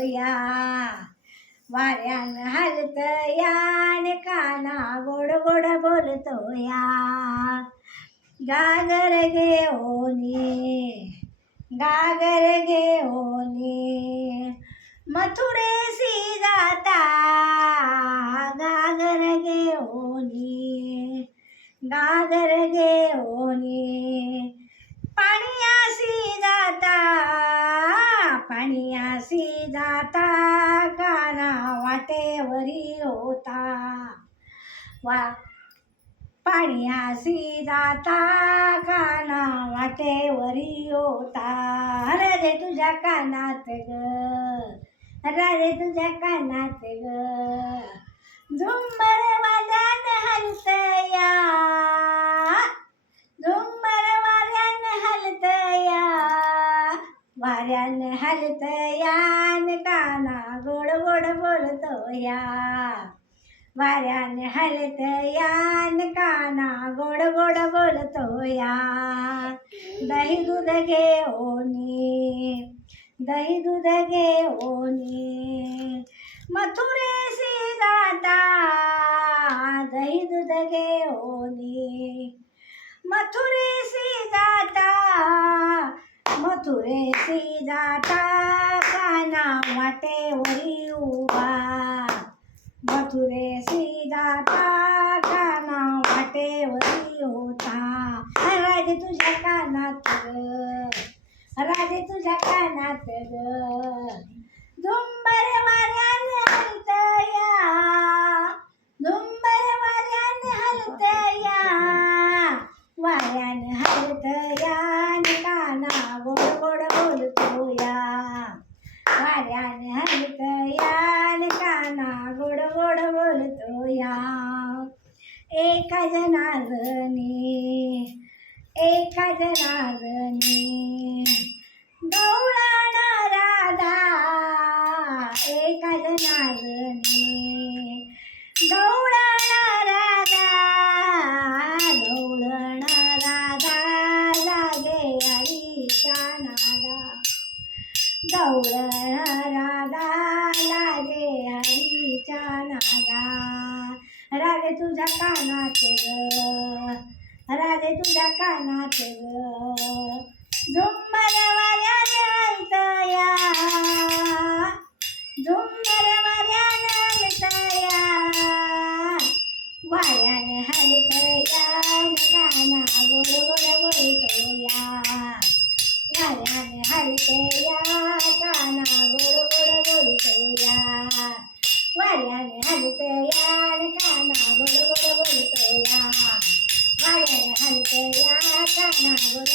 या वाऱ्यान हलत यान काना गोड गोड बोलतो या गागर घेऊनी गागर घेऊनी मथुरेसी जाता. पाणीयासी जाता काना वाटेवरी होता. वा पाणीयासी जाता काना वाटेवरी होता. राजे तुझ्या कानात ग राजे तुझ्या कानात ग. झुंबर वाजान हलतया झुंबर वाऱ्यान हलतया वाऱ्यान हलतयान काना गोड गोड बोलतोया वाऱ्यान हलतयान काना गोड गोड बोलतोया दही दूध घेऊनी दही दूध घेऊनी मथुरेसी जाता दही दूध घेऊनी मथुरे जाता मथुरेसी जाता काना वाटेवरी उभा. मथुरेसी जाता काना वाटेवरी होता. राजे तुझ्या कानात ग. राजे तुझ्या कानात ग झुंबर वाऱ्यान हलतया झुंबर वाऱ्यान हलतया वाऱ्यान हलतयान काना गोड गोड बोलतोया वाऱ्यान हलतयान काना गोड गोड बोलतोया एका जनार्दनी एका जनार्दनी गवळण राधा. एका जनार्दनी गवळण राधा. गवळण राधा लागे हरीचा नादा. गवळण राधा तुझ्या कानात ग. रागे तुझ्या कानात ग. झुंबर वाऱ्यान हलतया झुंबर वाऱ्यान हलतया वाऱ्यान हलतयान काना गोड गोड बोलतोया वाऱ्यान हलतया काना गोड गोड बोलतोया वाऱ्यान हलतयान काना गोड गोड बोलतोया वाऱ्यान हलतया काना गोड गोड बोलतोया